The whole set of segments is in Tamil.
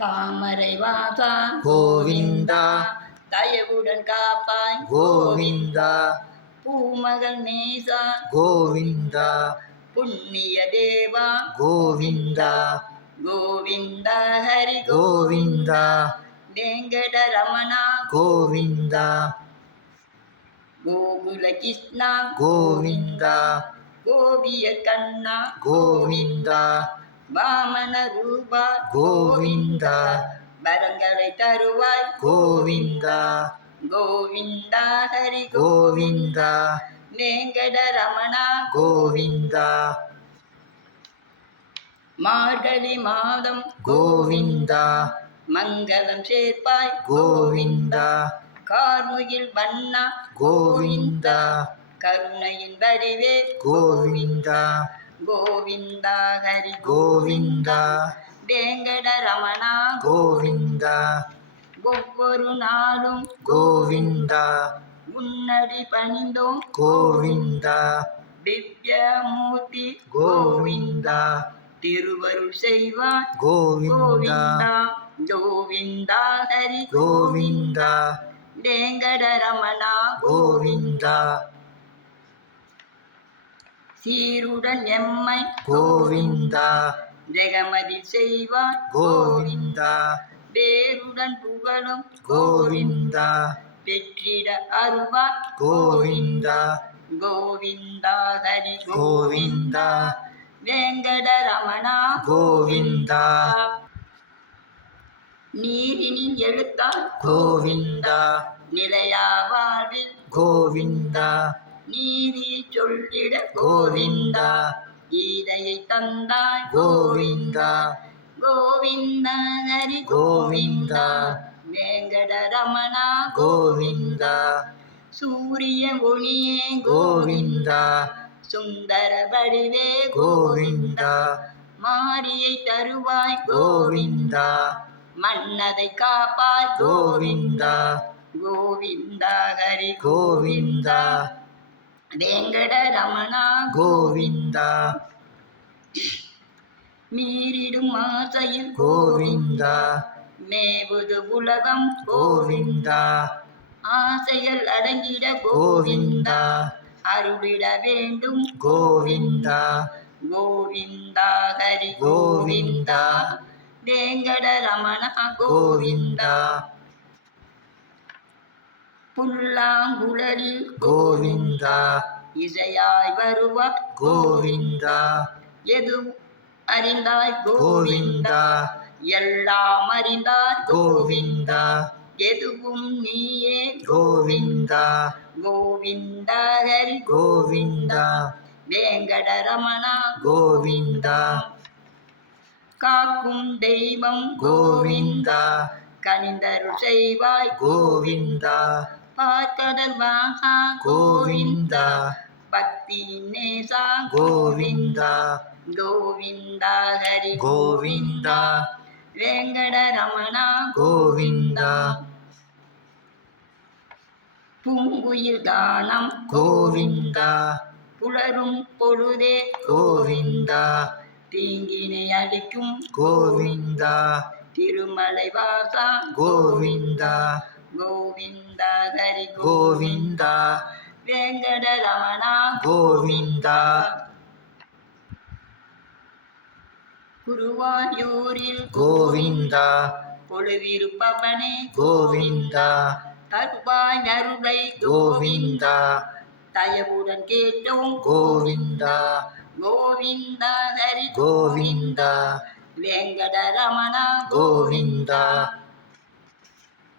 தாமரை வாசா கோவிந்தா. தயவுடன் காப்பாய். கோவிந்தா. பூமகள் நேசா கோவிந்தா. புண்ணிய தேவா. கோவிந்தா. கோவிந்தா ஹரி கோவிந்தா. வெங்கட ரமணா. கோவிந்தா. கோகுல கிருஷ்ணா. கோவிந்தா. கோபியர் கண்ணா. கோவிந்தா. வாமன ரூபா. கோவிந்தா. வரங்களை தருவாய். கோவிந்தா. கோவிந்தா ஹரி கோவிந்தா. வெங்கட ரமணா. கோவிந்தா. மார்கழி மாதம். கோவிந்தா. மங்களம் சேர்ப்பாய். கோவிந்தா. கார்முகில் வண்ணா. கோவிந்தா. கருணையின் வடிவே. கோவிந்தா. கோவிந்தா ஹரி கோவிந்தா வேங்கட ரமணா கோவிந்தா ஒவ்வொரு நாளும் கோவிந்தா உன்னடி பணிந்தோம். கோவிந்தா திவ்யமூர்த்தி கோவிந்தா திருவருள் செய்வார். கோவிந்தா கோவிந்தா கோவிந்தா ஹரி கோவிந்தா வேங்கட ரமணா. கோவிந்தா சீருடன் எம்மை கோவிந்தா. ஜெகமதி செய்வார் கோவிந்தா. வேருடன் புகழும். கோவிந்தா. பெற்றிட அருவார் கோவிந்தா. கோவிந்தா ஹரி கோவிந்தா. வேங்கட ரமணா. கோவிந்தா. நீரினின் எழுத்தால். கோவிந்தா. நிலையா வாழ்வில். கோவிந்தா. நீதி சொல்லிட கோவிந்தா. கீதையை தந்தாய் கோவிந்தா. கோவிந்தா. ஹரி கோவிந்தா. வேங்கட ரமணா. கோவிந்தா. சூரிய ஒளியே. கோவிந்தா. சுந்தர வடிவே. கோவிந்தா. மாரியை தருவாய். கோவிந்தா. மன்னதை காப்பாய் கோவிந்தா. கோவிந்தா. ஹரி கோவிந்தா. வேங்கட ரமணா கோவிந்தா. மீறிடும் ஆசையில் கோவிந்தா. மேவுது உலகம் கோவிந்தா. ஆசைகள் அடங்கிட கோவிந்தா. அருளிட வேண்டும் கோவிந்தா. கோவிந்தா. ஹரி கோவிந்தா. வேங்கட ரமணா கோவிந்தா. புல்லாங்குழலில் கோவிந்தா. இசையாய் வருவார் கோவிந்தா. எது அறிந்தாய் கோவிந்தா. எல்லாம் அறிந்தார் கோவிந்தா. எதுவும் நீயே கோவிந்தா. கோவிந்தா. ஹரி கோவிந்தா. வேங்கட ரமணா கோவிந்தா. காக்கும் தெய்வம் கோவிந்தா. கனிந்தருள் செய்வாய் கோவிந்தா. பார்க்கடல் வாசா கோவிந்தா. பக்தி நேசா கோவிந்தா. கோவிந்தா ஹரி கோவிந்தா. வேங்கட ரமணா கோவிந்தா. பூங்குயில் தானம் கோவிந்தா. புலரும் பொழுதே கோவிந்தா. தீங்கினை அளிக்கும் கோவிந்தா. திருமலை வாசா கோவிந்தா. கோவிந்தா ஹரி கோவிந்தா. வேங்கட ரமணா கோவிந்தா. குருவாயூரில் கோவிந்தா. கொழுவிருப்பவனே. கோவிந்தா. தருவாய் அருளை கோவிந்தா. தயவுடன் கேட்டோம். கோவிந்தா. கோவிந்தா ஹரி கோவிந்தா. வேங்கட ரமணா கோவிந்தா.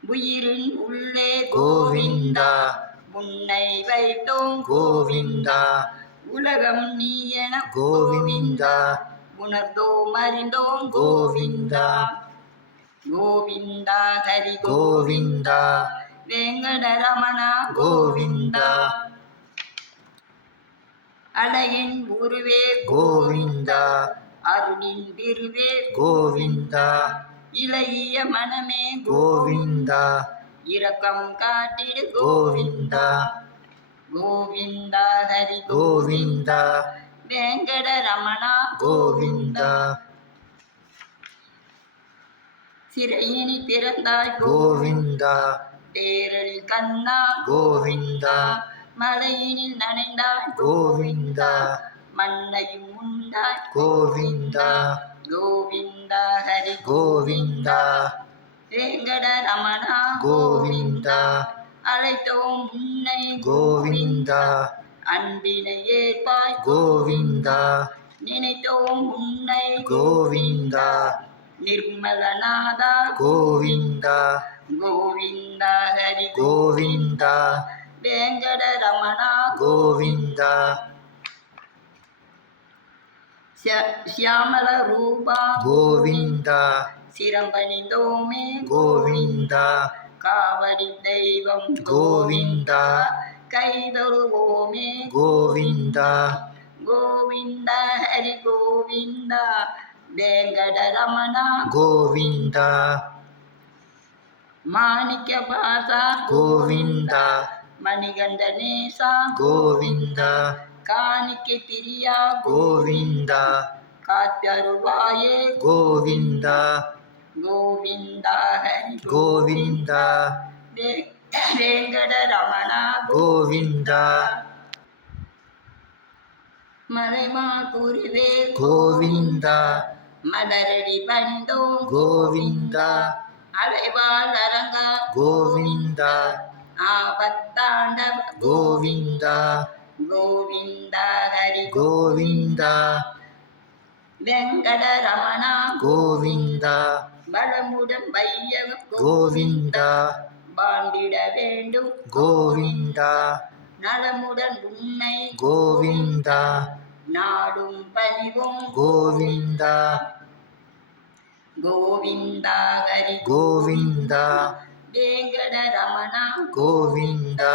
உயிரின் உள்ளே கோவிந்தா. உன்னை வைத்தோம். கோவிந்தா. உலகம் நீ என கோவிந்தா. உணர்ந்தோம் அறிந்தோம். கோவிந்தா. கோவிந்தா ஹரி கோவிந்தா. வேங்கட ரமணா. கோவிந்தா. அழகின் உருவே கோவிந்தா. அருளின் திருவே கோவிந்தா. இளைய மனமே கோவிந்தா. இரக்கம் காட்டிடு கோவிந்தா. கோவிந்தா ஹரி கோவிந்தா. வேங்கட ரமணா கோவிந்தா. சிறையினில் பிறந்தாய் கோவிந்தா. பேரலில் கண்ணா கோவிந்தா. மலையினில் நனைந்தாய் கோவிந்தா. மண்ணையும் உண்டாய் கோவிந்தா. கோவிந்தா ஹரி கோவிந்தா. வேங்கட ரமணா கோவிந்தா. அழைத்தோம் உன்னை கோவிந்தா. அன்பினை ஏற்பாய் கோவிந்தா. நினைத்தோம் உன்னை கோவிந்தா. நிர்மலநாதா. கோவிந்தா. கோவிந்தா ஹரி கோவிந்தா. வேங்கட ரமணா. கோவிந்தா. ஷ- சியாமல ரூபா கோவிந்தா சிரம்பணிந்தோமே கோவிந்தா காவடி தெய்வம் கோவிந்தா கைதொழுவோமே கோவிந்தா கோவிந்த ஹரி கோவிந்தா வேங்கட ரமணா கோவிந்தா மாணிக்க பாசா கோவிந்தா மணிகண்ட நேசா கோவிந்தா காணிக்கை திரியா கோவிந்தா. காத்தருவாயே. கோவிந்தா. கோவிந்தா ஹரி கோவிந்தா. வேங்கட ரமணா கோவிந்தா. மலைமா குருவே கோவிந்தா. மலரடி பணிந்தோம் கோவிந்தா. அலைவாள் அரங்கா. கோவிந்தா. ஆபத்தாண்டவ. கோவிந்தா. கோவிந்தா ஹரி கோவிந்தா. வெங்கட ரமணா கோவிந்தா. பலமுடன் வையகம் கோவிந்தா. வாழ்ந்திட வேண்டும் கோவிந்தா. நலமுடன் உன்னை கோவிந்தா. நாடும் பணிவும். கோவிந்தா. கோவிந்தா ஹரி கோவிந்தா. வேங்கட ரமணா. கோவிந்தா.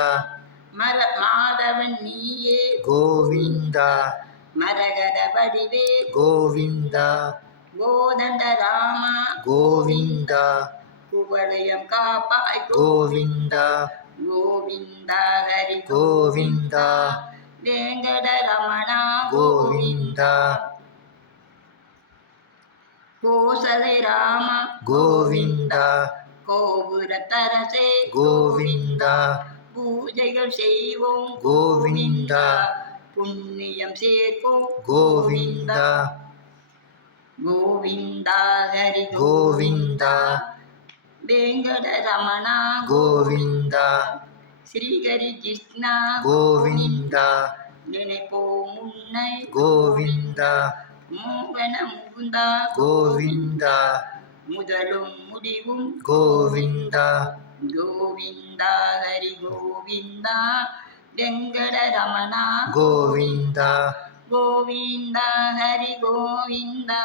மர மாதவன் நீயே. கோவிந்தா. மரகத வடிவே. கோவிந்தா. கோதண்ட ராமா. கோவிந்தா. குவலயம் காப்பாய். கோவிந்தா. கோவிந்தா ஹரி. கோவிந்தா. வேங்கட ரமணா. கோவிந்தா. கோசலை ராம. கோவிந்தா. கோபுர தரசே கோவிந்தா. பூஜைகள் செய்வோம். கோவிந்தா. புண்ணியம் சேர்ப்போம். கோவிந்தா. கோவிந்தா ஹரி கோவிந்தா. வேங்கட ரமணா. கோவிந்தா. ஸ்ரீஹரி கிருஷ்ணா. கோவிந்தா. நினைப்போம் உன்னை. கோவிந்தா. மோகன முகுந்தா. கோவிந்தா. முதலும் முடிவும். கோவிந்தா. கோவிந்தா ஹரி கோவிந்தா வெங்கட ரமணா. கோவிந்தா. கோவிந்தா ஹரி கோவிந்தா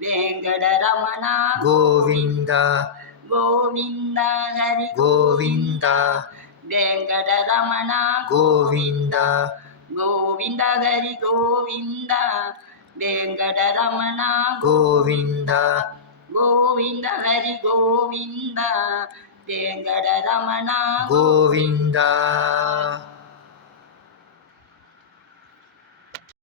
வெங்கட ரமணா. கோவிந்தா. கோவிந்தா ஹரி கோவிந்தா. வெங்கட ரமணா. கோவிந்தா. கோவிந்தா ஹரி கோவிந்தா வெங்கட ரமணா. கோவிந்தா. கோவிந்த ஹரி கோவிந்தா வெங்கட ரமணா. கோவிந்தா.